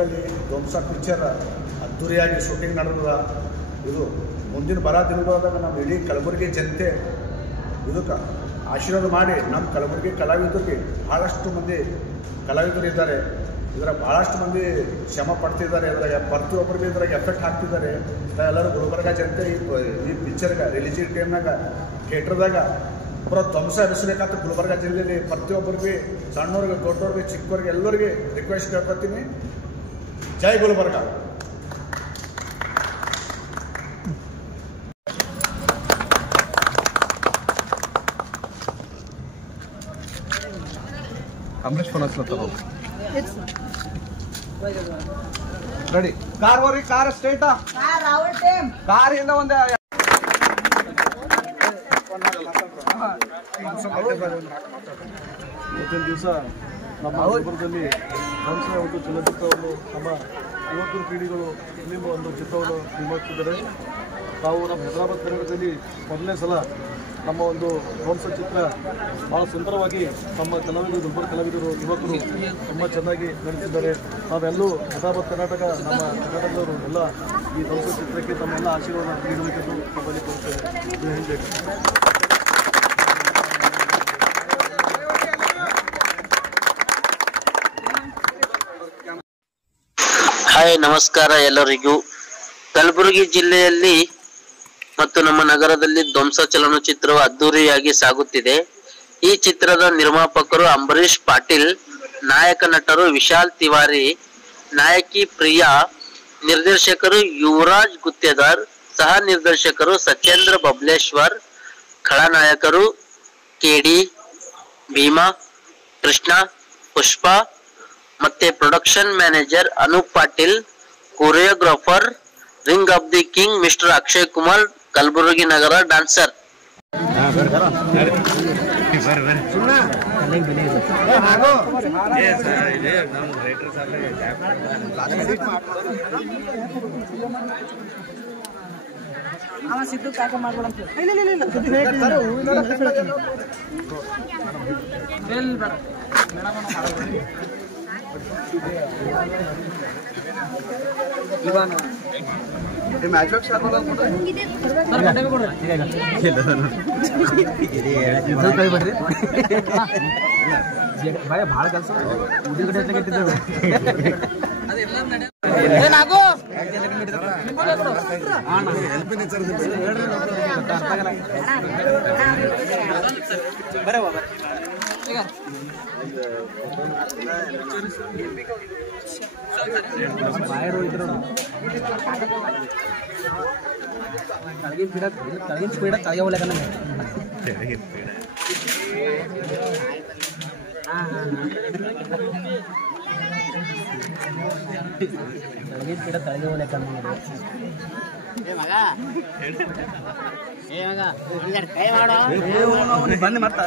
ಕಲಬುರಗಿಯಲ್ಲಿ ಧ್ವಂಸ ಪಿಕ್ಚರ್ ಅದ್ದೂರಿಯಾಗಿ ಶೂಟಿಂಗ್ ನಡೆದ. ಇದು ಮುಂದಿನ ಬರ ದಿನಗಳಾದಾಗ ನಮ್ಮ ಇಡೀ ಕಲಬುರಗಿ ಜನತೆ ಇದಕ್ಕೆ ಆಶೀರ್ವಾದ ಮಾಡಿ ನಮ್ಮ ಕಲಬುರಗಿ ಕಲಾವಿದರಿಗೆ ಭಾಳಷ್ಟು ಮಂದಿ ಕಲಾವಿದರು ಇದ್ದಾರೆ. ಇದರ ಭಾಳಷ್ಟು ಮಂದಿ ಶ್ರಮ ಪಡ್ತಿದ್ದಾರೆ. ಇದ್ರಾಗ ಪ್ರತಿಯೊಬ್ಬರಿಗೆ ಇದ್ರಾಗ ಎಫೆಕ್ಟ್ ಹಾಕ್ತಿದ್ದಾರೆ. ಎಲ್ಲರೂ ಗುಲ್ಬರ್ಗ ಜನತೆ ಈ ಪಿಕ್ಚರ್ಗೆ ರಿಲೀಸ್ ಟೈಮ್ನಾಗ ಥಿಯೇಟ್ರದಾಗ ಪೂರ ಧ್ವಂಸ ಎಬ್ಬಿಸ್ಬೇಕಂತ ಗುಲ್ಬರ್ಗ ಜಿಲ್ಲೆಯಲ್ಲಿ ಪ್ರತಿಯೊಬ್ಬರಿಗೆ ಸಣ್ಣವ್ರಿಗೆ ದೊಡ್ಡವ್ರಿಗೆ ಚಿಕ್ಕವ್ರಿಗೆ ಎಲ್ಲರಿಗೆ ರಿಕ್ವೆಸ್ಟ್ ಕೇಳ್ಕೊತೀನಿ. ಜೈ ಗುಲ್ಬರ್ಗ. ಅಮರೇಶ್ ಫೋನ್ ಹಚ್ಲತ್ತಾರ ರೆಡಿ. ಕಾರ್ ಹೋರಿ, ಕಾರ್ ಸ್ಟ್ರೈಟ್, ಕಾರ್ ಇಂದ ಒಂದೇ ಇವತ್ತಿನ ದಿವಸ ನಮ್ಮ ಗುಲ್ಬರ್ಗದಲ್ಲಿ ಹಂಸೆ ಒಂದು ಚಲನಚಿತ್ರವನ್ನು ನಮ್ಮ ಯುವಕರು ಪೀಳಿಗೆಗಳು ಫಿಲಿಮ್ ಒಂದು ಚಿತ್ರವನ್ನು ನಿರ್ಮಿಸುತ್ತಿದ್ದಾರೆ. ನಾವು ನಮ್ಮ ಹೈದರಾಬಾದ್ ಕರ್ನಾಟಕದಲ್ಲಿ ಮೊದಲನೇ ಸಲ ನಮ್ಮ ಒಂದು ಧ್ವಂಸ ಚಿತ್ರ ಭಾಳ ಸುಂದರವಾಗಿ ನಮ್ಮ ಕಲಾವಿದರು, ಗುಲ್ಬರ್ಗ ಕಲಾವಿದರು, ಯುವಕರು ತುಂಬ ಚೆನ್ನಾಗಿ ನಡೆಸಿದ್ದಾರೆ. ನಾವೆಲ್ಲೂ ಹೈದರಾಬಾದ್ ಕರ್ನಾಟಕ, ನಮ್ಮ ಕರ್ನಾಟಕದವರು ಎಲ್ಲ ಈ ಧ್ವಂಸ ಚಿತ್ರಕ್ಕೆ ತಮ್ಮೆಲ್ಲ ಆಶೀರ್ವಾದ ನೀಡಬೇಕೆಂದು ನಮ್ಮಲ್ಲಿ ಕೋರುತ್ತೇವೆ. ಹಿಂದೆ ಹಾಯ್, ನಮಸ್ಕಾರ ಎಲ್ಲರಿಗೂ. ಕಲಬುರಗಿ ಜಿಲ್ಲೆಯಲ್ಲಿ ಮತ್ತು ನಮ್ಮ ನಗರದಲ್ಲಿ ಧ್ವಂಸ ಚಲನಚಿತ್ರವು ಅದ್ದೂರಿಯಾಗಿ ಸಾಗುತ್ತಿದೆ. ಈ ಚಿತ್ರದ ನಿರ್ಮಾಪಕರು ಅಂಬರೀಶ್ ಪಾಟೀಲ್, ನಾಯಕ ನಟರು ವಿಶಾಲ್ ತಿವಾರಿ, ನಾಯಕಿ ಪ್ರಿಯಾ, ನಿರ್ದೇಶಕರು ಯುವರಾಜ್ ಗುತ್ತೇದಾರ್, ಸಹ ನಿರ್ದೇಶಕರು ಸತ್ಯೇಂದ್ರ ಬಬ್ಲೇಶ್ವರ್, ಖಳನಾಯಕರು ಕೆಡಿ, ಭೀಮಾ, ಕೃಷ್ಣ, ಪುಷ್ಪ ಮತ್ತೆ production manager Anoop Patil, choreographer ring of the king mister Akshay Kumar, Kalaburagi ನಗರ ಡ್ಯಾನ್ಸರ್. ಸಿದ್ದು ಕಾಕ ಮಾಡ್ಕೊಡಂತ ಭಾಳ ಕೆಲಸ ತಳಗಿನ ಸ್ಪೀಡ ತಳಗೆ ಹೋಗ್ಲಕ್ಕ ತಳಗಿನ ಸ್ಪೀಡ ತಳಗೆ ಹೋಗ್ಲಕ್ಕ ಬಂದು ಮತ್ತ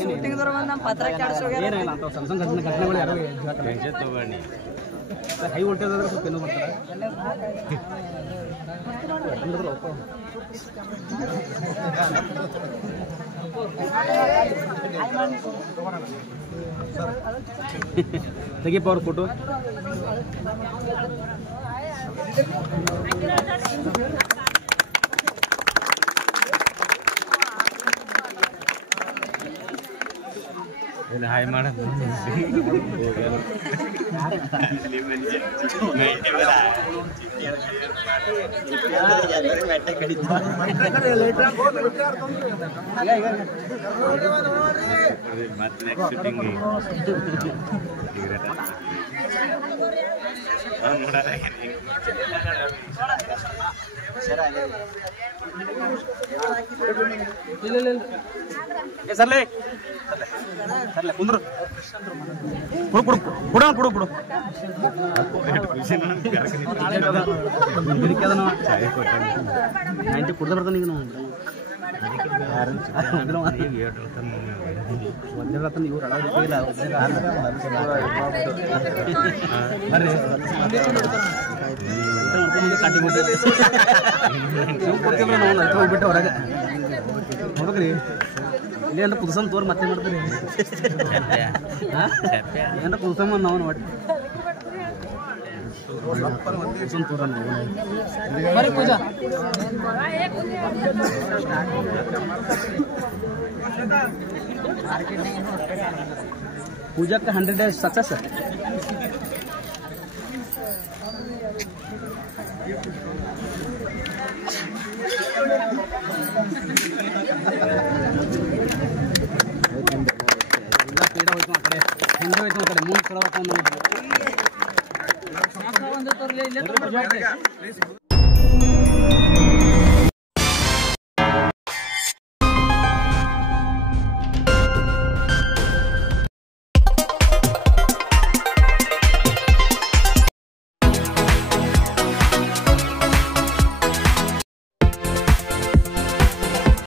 ಶೂಟಿಂಗ್ ನಮ್ಮ ಪತ್ರ ಘಟನೆಗಳು ಯಾರು ಹೈ ವೋಲ್ಟೇಜ್ ಆದ್ರೆ ಸ್ವಲ್ಪ ಏನೋ ಬರ್ತಾರೆ. ತೆಗಿಪ್ಪ ಅವ್ರ ಫೋಟೋ. ಹಾಯ್ ಮಾಡ ಸರ್ಲೆ ಕುಂದ್ರು ಕೊಡು ನೈಂಟಿ ಕುಡ್ದ ಬರ್ತಾನೆ ಈಗ ನಾವು ಹೋಗ್ಬಿಟ್ಟು ಹೊರಗೆ ನೋಡ್ರಿ ಇಲ್ಲಿ ಅಂದ್ರೆ ಕುದಿಸನ್ ತೋರ್ ಮತ್ತೆ ಮಾಡ್ತೀರಿ ಏನಾರ ಕುದಿಸಮ್ಮ ನಾವು ನೋಡಿ ಪೂಜಾ पूजा का 100 days सक्सेस है ಪೇಡ ಹೋಯ್ತು ಆ ಕಡೆ ಹಿಂದೆ ಹೋಯ್ತು ಆ ಕಡೆ ಮುಂದೆ